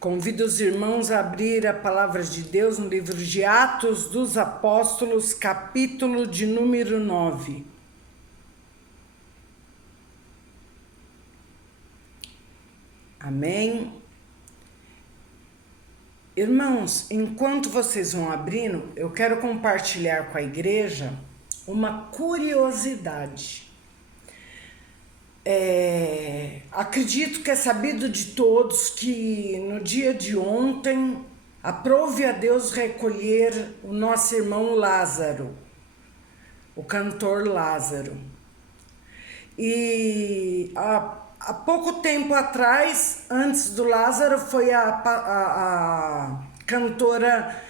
Convido os irmãos a abrir a palavra de Deus no livro de Atos dos Apóstolos, capítulo de número 9. Amém? Irmãos, enquanto vocês vão abrindo, eu quero compartilhar com a igreja uma curiosidade. Acredito que é sabido de todos que no dia de ontem aprove a Deus recolher o nosso irmão Lázaro, o cantor Lázaro. E há pouco tempo atrás, antes do Lázaro, foi a cantora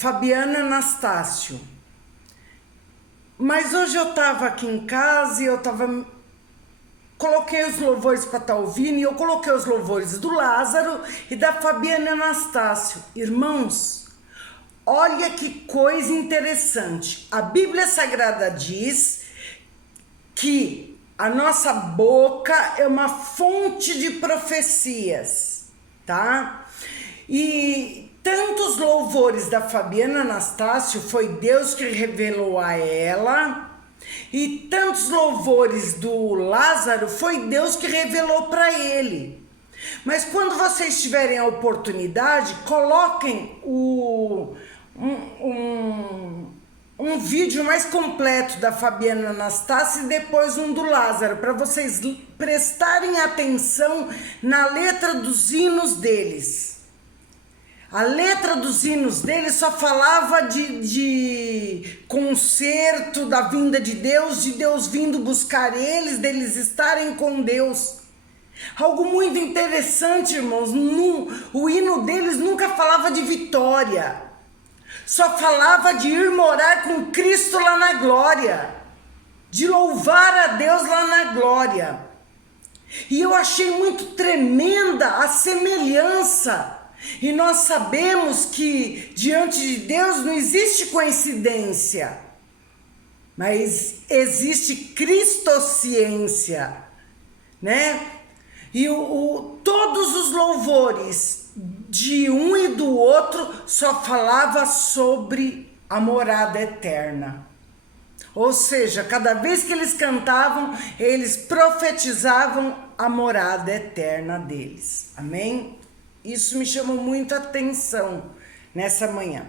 Fabiana Anastácio. Mas hoje eu estava aqui em casa e coloquei os louvores para estar ouvindo, e eu coloquei os louvores do Lázaro e da Fabiana Anastácio. Irmãos, olha que coisa interessante. A Bíblia Sagrada diz que a nossa boca é uma fonte de profecias, tá? E tantos louvores da Fabiana Anastácio foi Deus que revelou a ela, e tantos louvores do Lázaro foi Deus que revelou para ele. Mas quando vocês tiverem a oportunidade, coloquem um vídeo mais completo da Fabiana Anastácio e depois um do Lázaro, para vocês prestarem atenção na letra dos hinos deles. A letra dos hinos deles só falava de concerto, da vinda de Deus vindo buscar eles, deles estarem com Deus. Algo muito interessante, irmãos, o hino deles nunca falava de vitória, só falava de ir morar com Cristo lá na glória, de louvar a Deus lá na glória. E eu achei muito tremenda a semelhança. E nós sabemos que diante de Deus não existe coincidência, mas existe cristociência, né? E todos os louvores de um e do outro só falava sobre a morada eterna. Ou seja, cada vez que eles cantavam, eles profetizavam a morada eterna deles. Amém? Isso me chamou muito a atenção nessa manhã.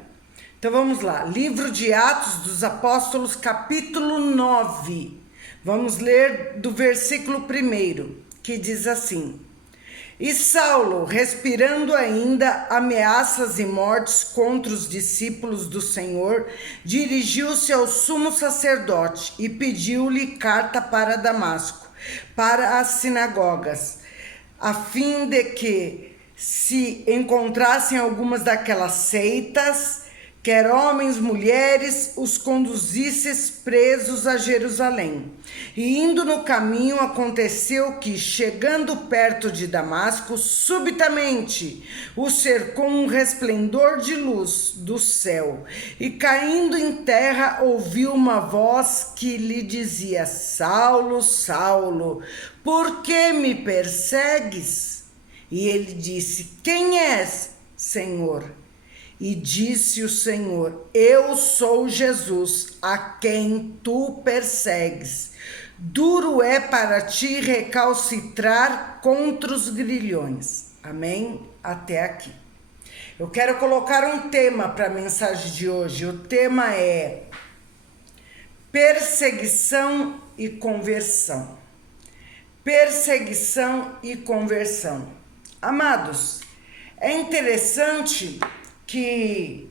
Então vamos lá, livro de Atos dos Apóstolos, capítulo 9. Vamos ler do versículo 1, que diz assim: E Saulo, respirando ainda ameaças e mortes contra os discípulos do Senhor, dirigiu-se ao sumo sacerdote e pediu-lhe carta para Damasco, para as sinagogas, a fim de que, se encontrassem algumas daquelas seitas, quer homens, mulheres, os conduzisses presos a Jerusalém. E indo no caminho, aconteceu que, chegando perto de Damasco, subitamente o cercou um resplendor de luz do céu, e caindo em terra, ouviu uma voz que lhe dizia: Saulo, Saulo, por que me persegues? E ele disse: Quem és, Senhor? E disse o Senhor: Eu sou Jesus, a quem tu persegues. Duro é para ti recalcitrar contra os grilhões. Amém? Até aqui. Eu quero colocar um tema para a mensagem de hoje. O tema é perseguição e conversão. Perseguição e conversão. Amados, é interessante que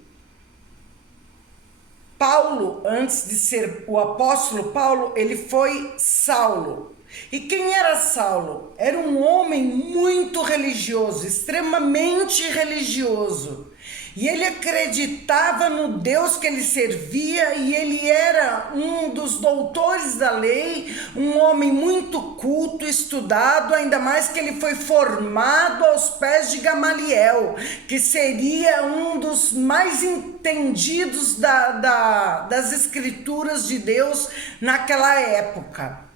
Paulo, antes de ser o apóstolo Paulo, ele foi Saulo. E quem era Saulo? Era um homem muito religioso, extremamente religioso. E ele acreditava no Deus que ele servia, e ele era um dos doutores da lei, um homem muito culto, estudado, ainda mais que ele foi formado aos pés de Gamaliel, que seria um dos mais entendidos das escrituras de Deus naquela época.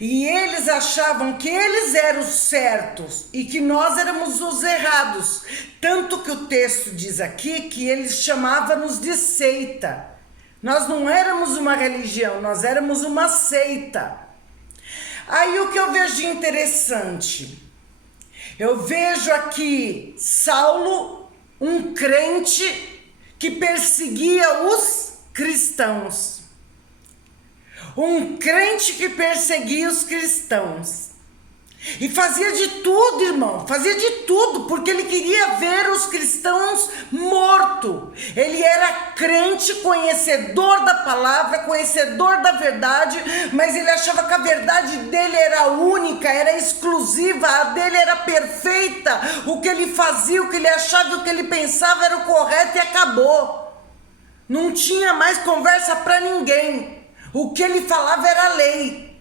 E eles achavam que eles eram os certos e que nós éramos os errados. Tanto que o texto diz aqui que eles chamavam-nos de seita. Nós não éramos uma religião, nós éramos uma seita. Aí o que eu vejo de interessante? Eu vejo aqui Saulo, um crente que perseguia os cristãos. Um crente que perseguia os cristãos. E fazia de tudo, irmão, fazia de tudo, porque ele queria ver os cristãos mortos. Ele era crente, conhecedor da palavra, conhecedor da verdade, mas ele achava que a verdade dele era única, era exclusiva, a dele era perfeita. O que ele fazia, o que ele achava, o que ele pensava era o correto e acabou. Não tinha mais conversa para ninguém. O que ele falava era lei.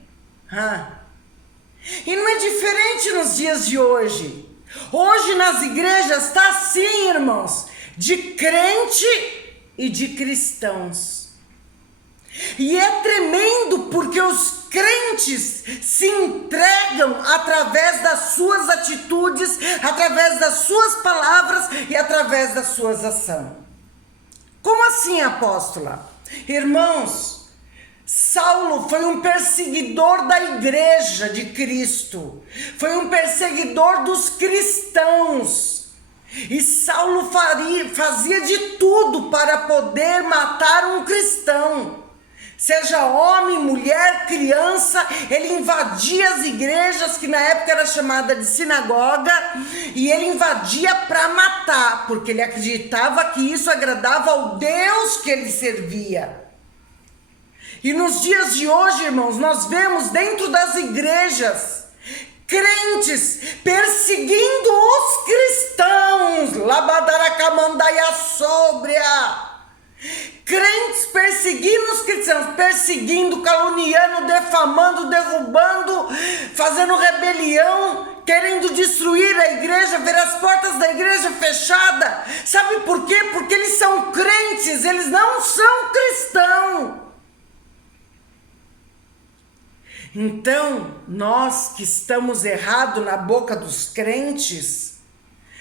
E não é diferente nos dias de hoje. Hoje nas igrejas está assim, irmãos, de crente e de cristãos. E é tremendo porque os crentes se entregam através das suas atitudes, através das suas palavras e através das suas ações. Como assim, apóstola? Irmãos, Saulo foi um perseguidor da igreja de Cristo, foi um perseguidor dos cristãos, e Saulo fazia de tudo para poder matar um cristão, seja homem, mulher, criança. Ele invadia as igrejas, que na época era chamada de sinagoga, e ele invadia para matar, porque ele acreditava que isso agradava ao Deus que ele servia. E nos dias de hoje, irmãos, nós vemos dentro das igrejas crentes perseguindo os cristãos. Labadaracamandaia sóbria. Crentes perseguindo os cristãos, perseguindo, caluniando, defamando, derrubando, fazendo rebelião, querendo destruir a igreja, ver as portas da igreja fechadas. Sabe por quê? Porque eles são crentes, eles não são cristãos. Então, nós que estamos errados na boca dos crentes,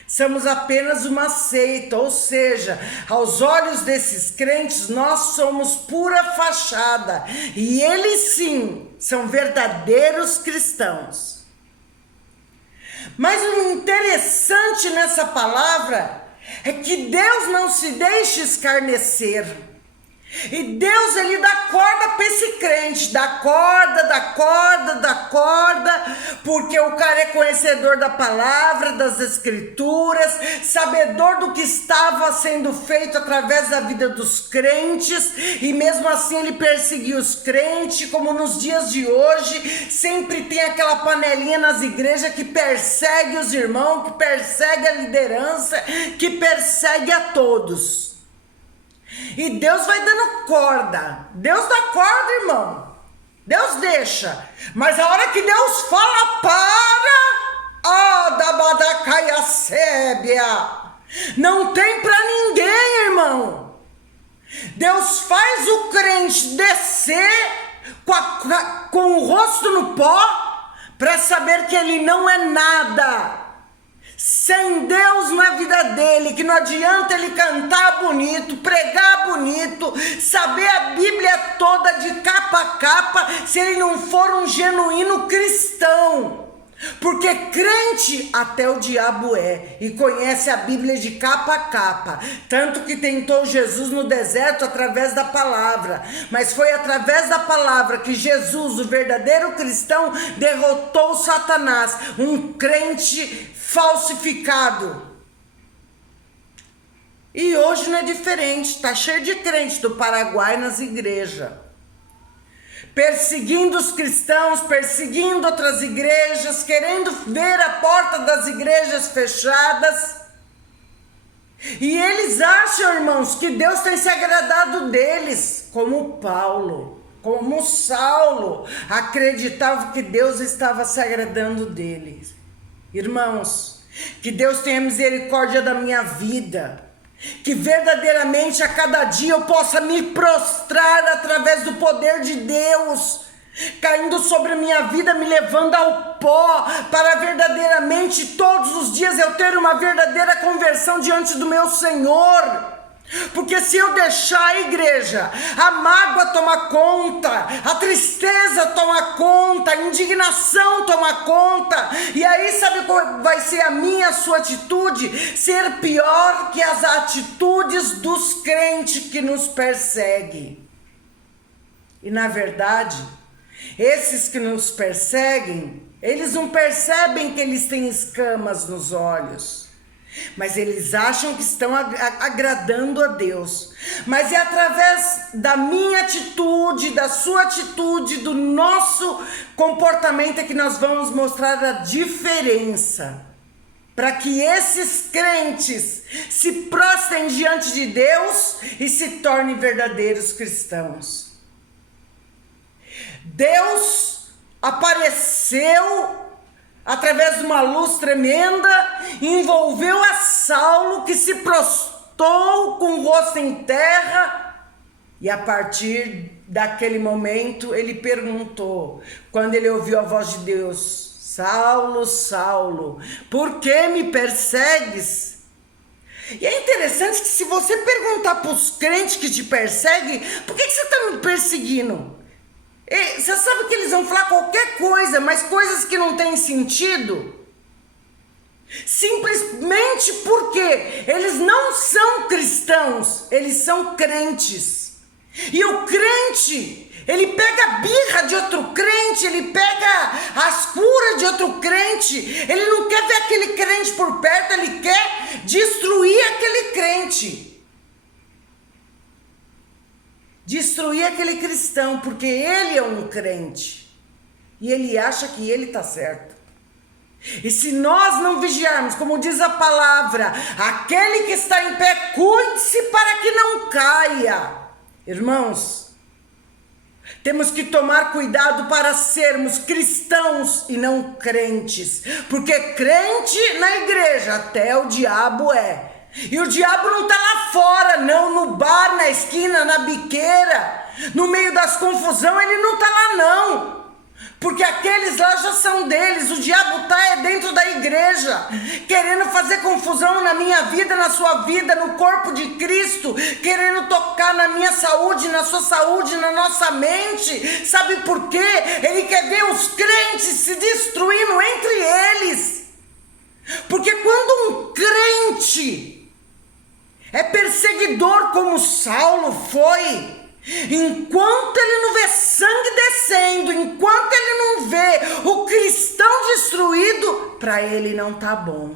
somos apenas uma seita, ou seja, aos olhos desses crentes, nós somos pura fachada, e eles sim, são verdadeiros cristãos. Mas o interessante nessa palavra é que Deus não se deixa escarnecer. E Deus, ele dá corda para esse crente, dá corda, porque o cara é conhecedor da palavra, das escrituras, sabedor do que estava sendo feito através da vida dos crentes, e mesmo assim ele perseguiu os crentes, como nos dias de hoje, sempre tem aquela panelinha nas igrejas que persegue os irmãos, que persegue a liderança, que persegue a todos. E Deus vai dando corda. Deus dá corda, irmão. Deus deixa. Mas a hora que Deus fala, para! Da badacaia sébia. Não tem pra ninguém, irmão. Deus faz o crente descer com o rosto no pó, para saber que ele não é nada. Sem Deus na vida dele, que não adianta ele cantar bonito, pregar bonito, saber a Bíblia toda de capa a capa, se ele não for um genuíno cristão. Porque crente até o diabo é, e conhece a Bíblia de capa a capa, tanto que tentou Jesus no deserto através da palavra, mas foi através da palavra que Jesus, o verdadeiro cristão, derrotou Satanás, um crente falsificado. E hoje não é diferente, está cheio de crentes do Paraguai nas igrejas, perseguindo os cristãos, perseguindo outras igrejas, querendo ver a porta das igrejas fechadas. E eles acham, irmãos, que Deus tem se agradado deles, como Paulo, como Saulo, acreditava que Deus estava se agradando deles. Irmãos, que Deus tenha misericórdia da minha vida, que verdadeiramente a cada dia eu possa me prostrar através do poder de Deus, caindo sobre a minha vida, me levando ao pó, para verdadeiramente todos os dias eu ter uma verdadeira conversão diante do meu Senhor. Porque se eu deixar a igreja, a mágoa toma conta, a tristeza toma conta, a indignação toma conta, e aí sabe qual vai ser a minha, a sua atitude? Ser pior que as atitudes dos crentes que nos perseguem. E na verdade, esses que nos perseguem, eles não percebem que eles têm escamas nos olhos, mas eles acham que estão agradando a Deus. Mas é através da minha atitude, da sua atitude, do nosso comportamento é que nós vamos mostrar a diferença, para que esses crentes se prostrem diante de Deus e se tornem verdadeiros cristãos. Deus apareceu através de uma luz tremenda, envolveu a Saulo, que se prostrou com o rosto em terra, e a partir daquele momento ele perguntou, quando ele ouviu a voz de Deus: Saulo, Saulo, por que me persegues? E é interessante que se você perguntar para os crentes que te perseguem, por que você está me perseguindo? Você sabe que eles vão falar qualquer coisa, mas coisas que não têm sentido. Simplesmente porque eles não são cristãos, eles são crentes. E o crente, ele pega a birra de outro crente, ele pega as curas de outro crente. Ele não quer ver aquele crente por perto, ele quer destruir aquele crente. Destruir aquele cristão, porque ele é um crente e ele acha que ele está certo. E se nós não vigiarmos, como diz a palavra, aquele que está em pé, cuide-se para que não caia. Irmãos, temos que tomar cuidado para sermos cristãos e não crentes, porque crente na igreja até o diabo é. E o diabo não está lá fora, não, no bar, na esquina, na biqueira, no meio das confusões, ele não está lá não. Porque aqueles lá já são deles, o diabo está dentro da igreja, querendo fazer confusão na minha vida, na sua vida, no corpo de Cristo, querendo tocar na minha saúde, na sua saúde, na nossa mente. Sabe por quê? Ele quer ver os crentes se destruindo entre eles. Porque quando um crente é perseguidor como Saulo foi, enquanto ele não vê sangue descendo, enquanto ele não vê o cristão destruído, para ele não tá bom.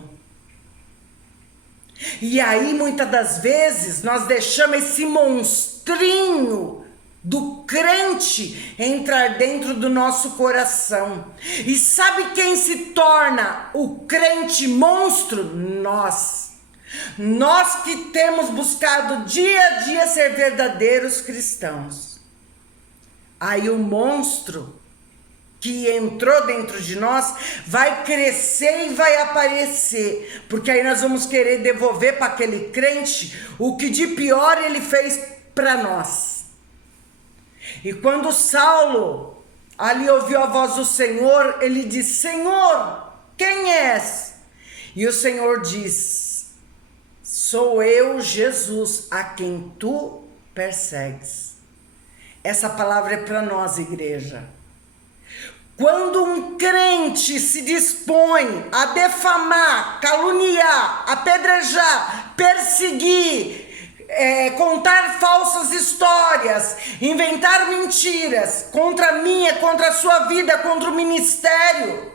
E aí muitas das vezes nós deixamos esse monstrinho do crente entrar dentro do nosso coração. E sabe quem se torna o crente monstro? Nós que temos buscado dia a dia ser verdadeiros cristãos. Aí o monstro que entrou dentro de nós vai crescer e vai aparecer, porque aí nós vamos querer devolver para aquele crente o que de pior ele fez para nós. E quando Saulo ali ouviu a voz do Senhor, ele disse: Senhor, quem és? E o Senhor diz: sou eu, Jesus, a quem tu persegues. Essa palavra é para nós, igreja. Quando um crente se dispõe a defamar, caluniar, apedrejar, perseguir, contar falsas histórias, inventar mentiras contra a minha, contra a sua vida, contra o ministério,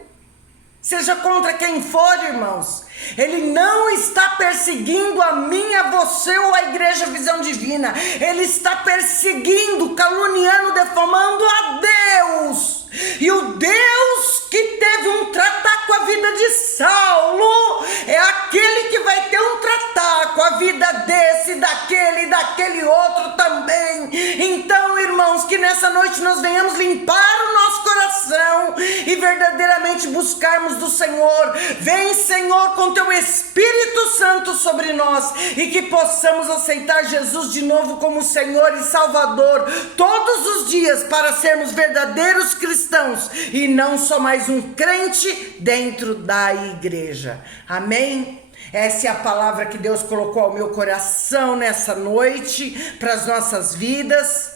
seja contra quem for, irmãos, ele não está perseguindo a mim, a você ou a Igreja Visão Divina. Ele está perseguindo, caluniando, defamando a Deus. E o Deus que teve um tratar com a vida de Saulo é aquele que vai ter um tratar com a vida desse, daquele e daquele outro também. Então, irmãos, que nessa noite nós venhamos limpar o nosso coração e verdadeiramente realmente buscarmos do Senhor. Vem, Senhor, com teu Espírito Santo sobre nós e que possamos aceitar Jesus de novo como Senhor e Salvador todos os dias para sermos verdadeiros cristãos e não só mais um crente dentro da igreja. Amém? Essa é a palavra que Deus colocou ao meu coração nessa noite para as nossas vidas.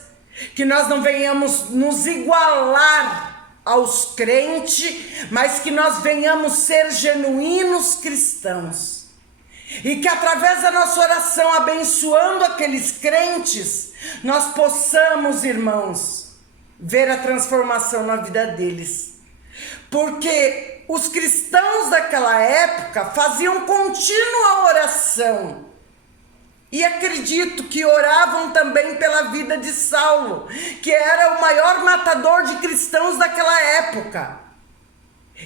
Que nós não venhamos nos igualar aos crentes, mas que nós venhamos ser genuínos cristãos. E que através da nossa oração, abençoando aqueles crentes, nós possamos, irmãos, ver a transformação na vida deles. Porque os cristãos daquela época faziam contínua oração. E acredito que oravam também pela vida de Saulo, que era o maior matador de cristãos daquela época.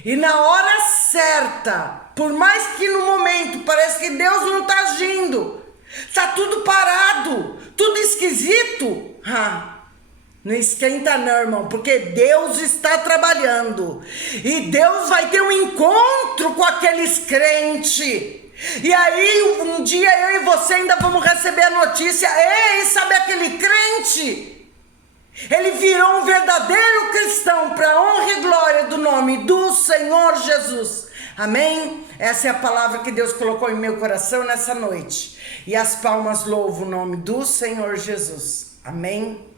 E na hora certa, por mais que no momento parece que Deus não está agindo, está tudo parado, tudo esquisito, não esquenta não, irmão, porque Deus está trabalhando. E Deus vai ter um encontro com aqueles crentes. E aí um dia eu e você ainda vamos receber a notícia: ei, sabe aquele crente? Ele virou um verdadeiro cristão para a honra e glória do nome do Senhor Jesus. Amém? Essa é a palavra que Deus colocou em meu coração nessa noite. E as palmas louvam o nome do Senhor Jesus. Amém?